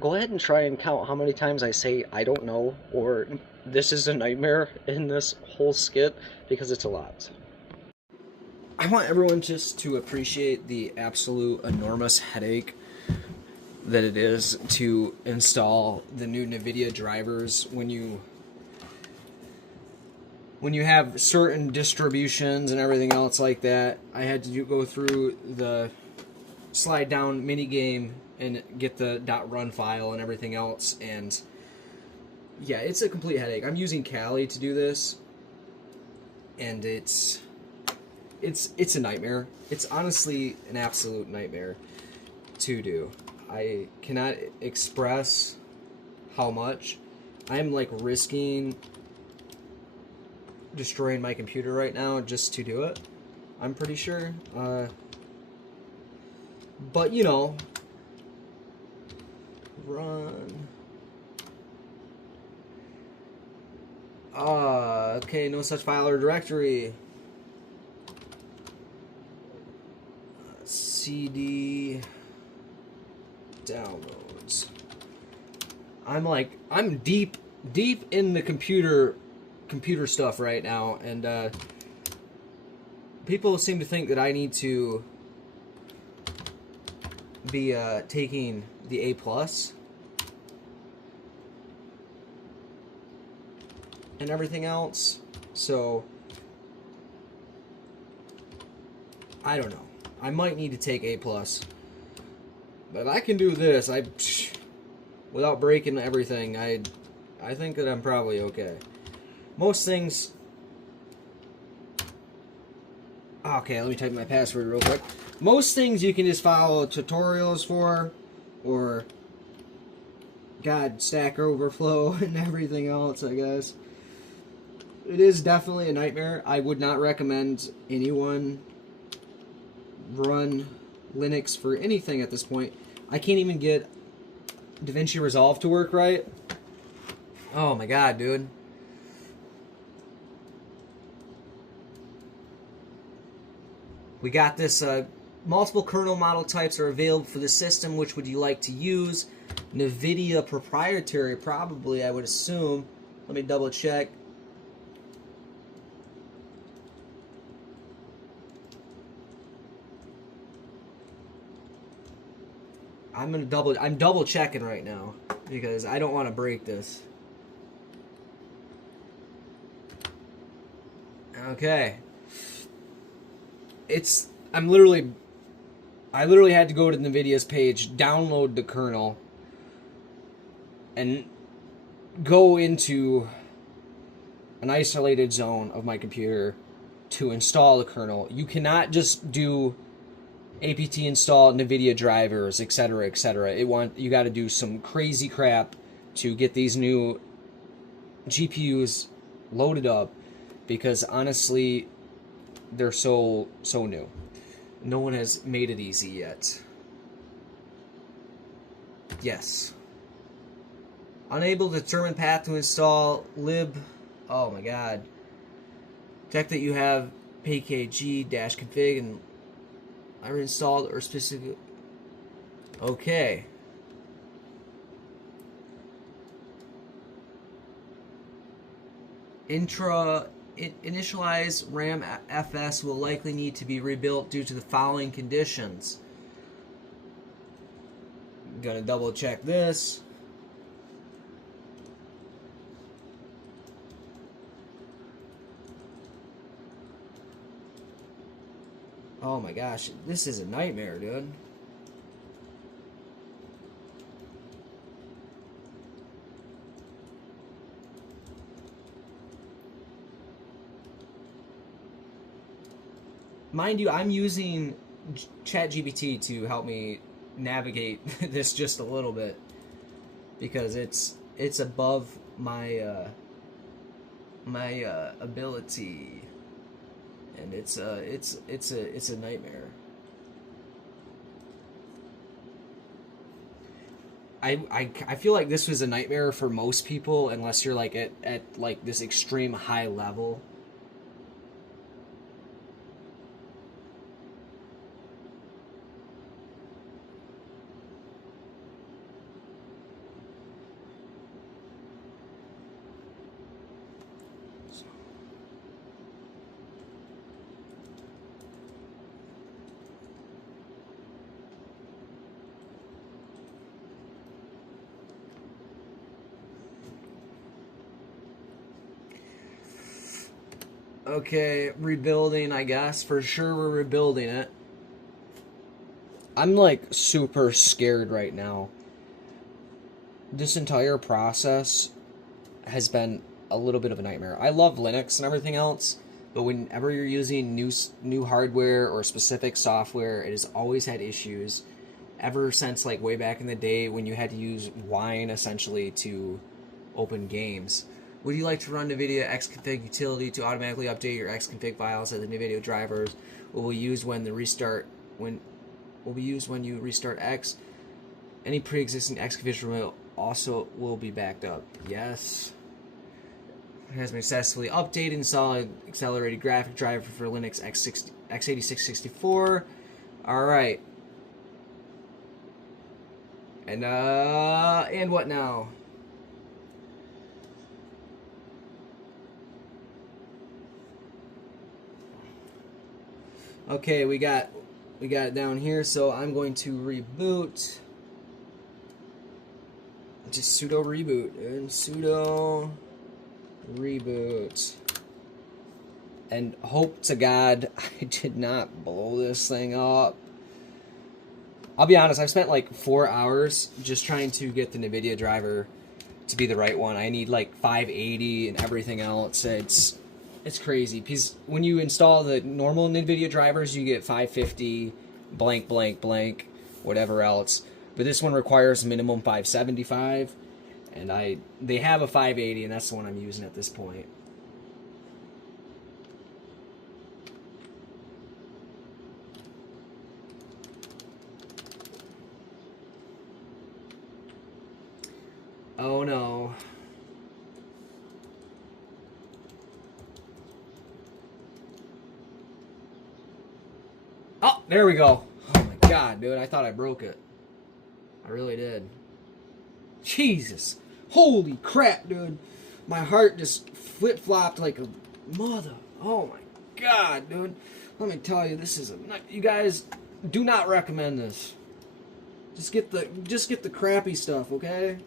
Go ahead and try and count how many times I say I don't know or this is a nightmare in this whole skit because it's a lot. I want everyone just to appreciate the absolute enormous headache that it is to install the new NVIDIA drivers when you have certain distributions and everything else like that. I had to go through the slide down mini game and get the .run file and everything else, and yeah, it's a complete headache. I'm using Kali to do this, and it's a nightmare. It's honestly an absolute nightmare to do. I cannot express how much I'm like risking destroying my computer right now just to do it. I'm pretty sure. But you know, run. Okay, no such file or directory. CD downloads. I'm deep in the computer stuff right now, and people seem to think that I need to be taking the A plus and everything else. So I don't know. I might need to take A plus, but I can do this. Without breaking everything. I think that I'm probably okay. Most things. Okay, let me type my password real quick. Most things you can just follow tutorials for, or God, Stack Overflow and everything else, I guess. It is definitely a nightmare. I would not recommend anyone run Linux for anything at this point. I can't even get DaVinci Resolve to work right. Oh my god, dude. We got this, multiple kernel model types are available for the system. Which would you like to use? NVIDIA proprietary, probably, I would assume. Let me double check. I'm double checking right now because I don't want to break this. Okay. I literally had to go to NVIDIA's page, download the kernel, and go into an isolated zone of my computer to install the kernel. You cannot just do apt install NVIDIA drivers, etc., etc. You got to do some crazy crap to get these new GPUs loaded up, because honestly, they're so new. No one has made it easy yet. Yes. Unable to determine path to install lib. Oh my god. Check that you have pkg-config and are installed or specific. Okay. Initialize RAM FS will likely need to be rebuilt due to the following conditions. I'm gonna double check this. Oh my gosh, this is a nightmare, dude. Mind you, I'm using ChatGPT to help me navigate this just a little bit, because it's above my ability, and it's a nightmare. I feel like this was a nightmare for most people unless you're like at like this extreme high level. Okay, rebuilding, I guess. For sure we're rebuilding it. I'm like super scared right now. This entire process has been a little bit of a nightmare. I love Linux and everything else, but whenever you're using new hardware or specific software, it has always had issues. Ever since like way back in the day when you had to use Wine essentially to open games. Would you like to run NVIDIA Xconfig utility to automatically update your Xconfig files as the NVIDIA drivers will be used when you restart X? Any pre-existing Xconfig will be backed up. Yes. It has been successfully updated and installed accelerated graphic driver for Linux x86-64. Alright. And what now? Okay, we got it down here, so I'm going to reboot. Just sudo reboot and sudo reboot. And hope to God I did not blow this thing up. I'll be honest, I've spent like 4 hours just trying to get the NVIDIA driver to be the right one. I need like 580 and everything else. It's crazy because when you install the normal NVIDIA drivers, you get 550, blank, blank, blank, whatever else. But this one requires minimum 575, and they have a 580, and that's the one I'm using at this point. Oh no. Oh, there we go. Oh my god, dude, I thought I broke it. I really did. Jesus. Holy crap, dude. My heart just flip-flopped like a mother. Oh my god, dude. Let me tell you, this is you guys do not recommend this. Just get the crappy stuff, okay?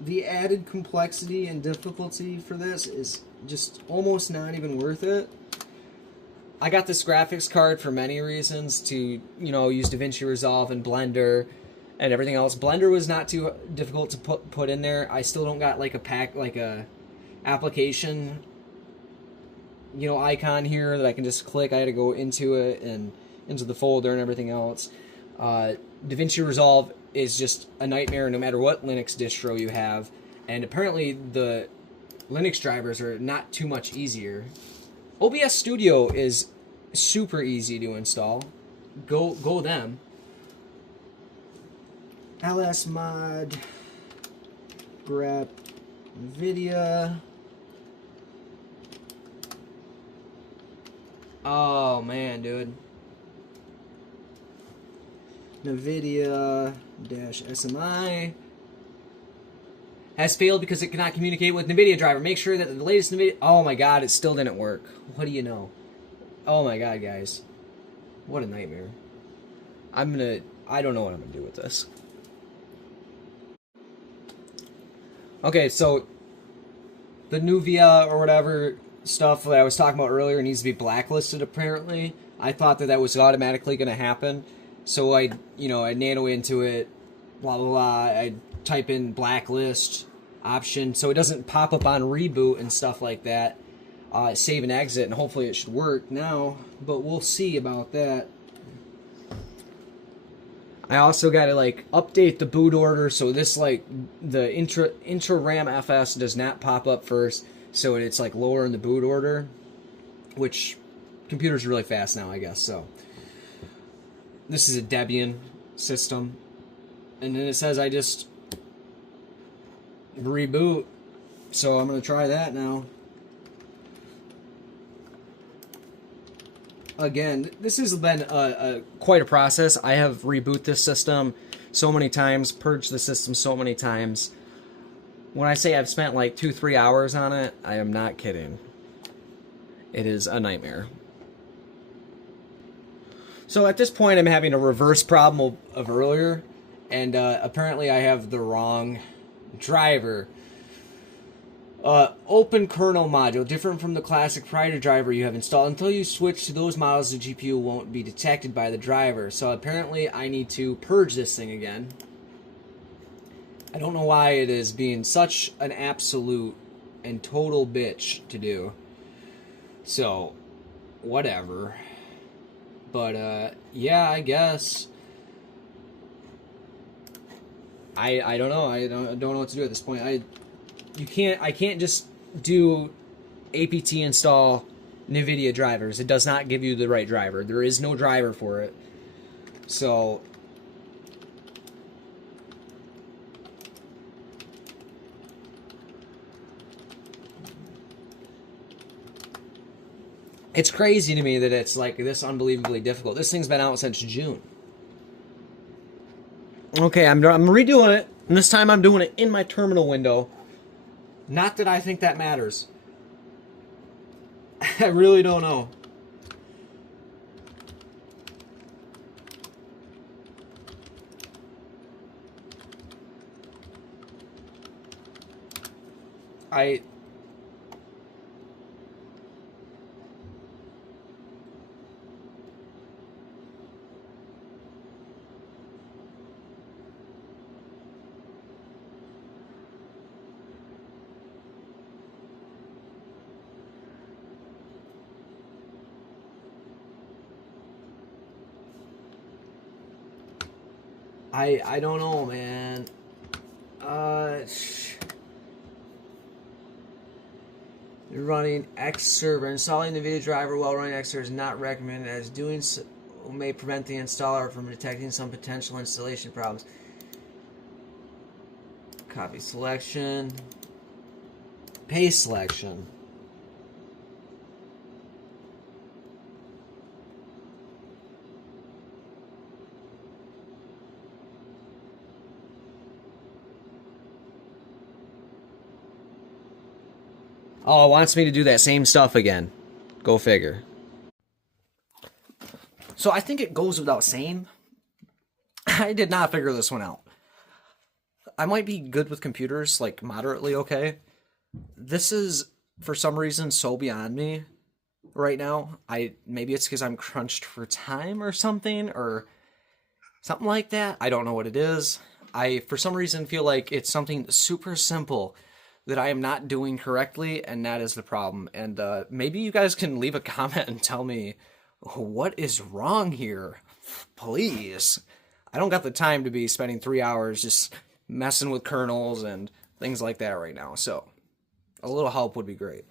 The added complexity and difficulty for this is just almost not even worth it. I got this graphics card for many reasons to, use DaVinci Resolve and Blender and everything else. Blender was not too difficult to put in there. I still don't got like a application, icon here that I can just click. I had to go into it and into the folder and everything else. DaVinci Resolve is just a nightmare no matter what Linux distro you have, and apparently the Linux drivers are not too much easier. OBS Studio is super easy to install. Go them. LSMod, grep, NVIDIA. Oh man, dude. NVIDIA-SMI has failed because it cannot communicate with NVIDIA driver. Make sure that the latest NVIDIA... Oh my god, it still didn't work. What do you know? Oh my god, guys. What a nightmare. I don't know what I'm gonna do with this. Okay, so the Nuvia or whatever stuff that I was talking about earlier needs to be blacklisted apparently. I thought that was automatically gonna happen. So I nano into it, blah, blah, blah. I type in blacklist option so it doesn't pop up on reboot and stuff like that. Save and exit, and hopefully it should work now, but we'll see about that. I also got to update the boot order so this the intra RAM FS does not pop up first, so it's lower in the boot order, which computers are really fast now, I guess. So this is a Debian system, and then it says I just reboot, so I'm gonna try that now. Again, this has been quite a process. I have rebooted this system so many times, purged the system so many times. When I say I've spent 2-3 hours on it, I am not kidding. It is a nightmare. So at this point, I'm having a reverse problem of earlier, and apparently I have the wrong driver. Open kernel module, different from the classic prior driver you have installed. Until you switch to those models, the GPU won't be detected by the driver. So apparently I need to purge this thing again. I don't know why it is being such an absolute and total bitch to do. So, whatever. But, yeah, I guess. I don't know. I don't know what to do at this point. I can't just do apt install NVIDIA drivers. It does not give you the right driver. There is no driver for it. So it's crazy to me that it's like this unbelievably difficult. This thing's been out since June. Okay, I'm redoing it. And this time I'm doing it in my terminal window. Not that I think that matters. I really don't know. I don't know, man. You're running X server. Installing the NVIDIA driver while running X server is not recommended, as doing so may prevent the installer from detecting some potential installation problems. Copy selection. Paste selection. Oh, it wants me to do that same stuff again. Go figure. So I think it goes without saying, I did not figure this one out. I might be good with computers, like moderately okay. This is, for some reason, so beyond me right now. Maybe it's because I'm crunched for time or something like that. I don't know what it is. I, for some reason, feel like it's something super simple that I am not doing correctly, and that is the problem. And maybe you guys can leave a comment and tell me what is wrong here, please. I don't got the time to be spending 3 hours just messing with kernels and things like that right now, so a little help would be great.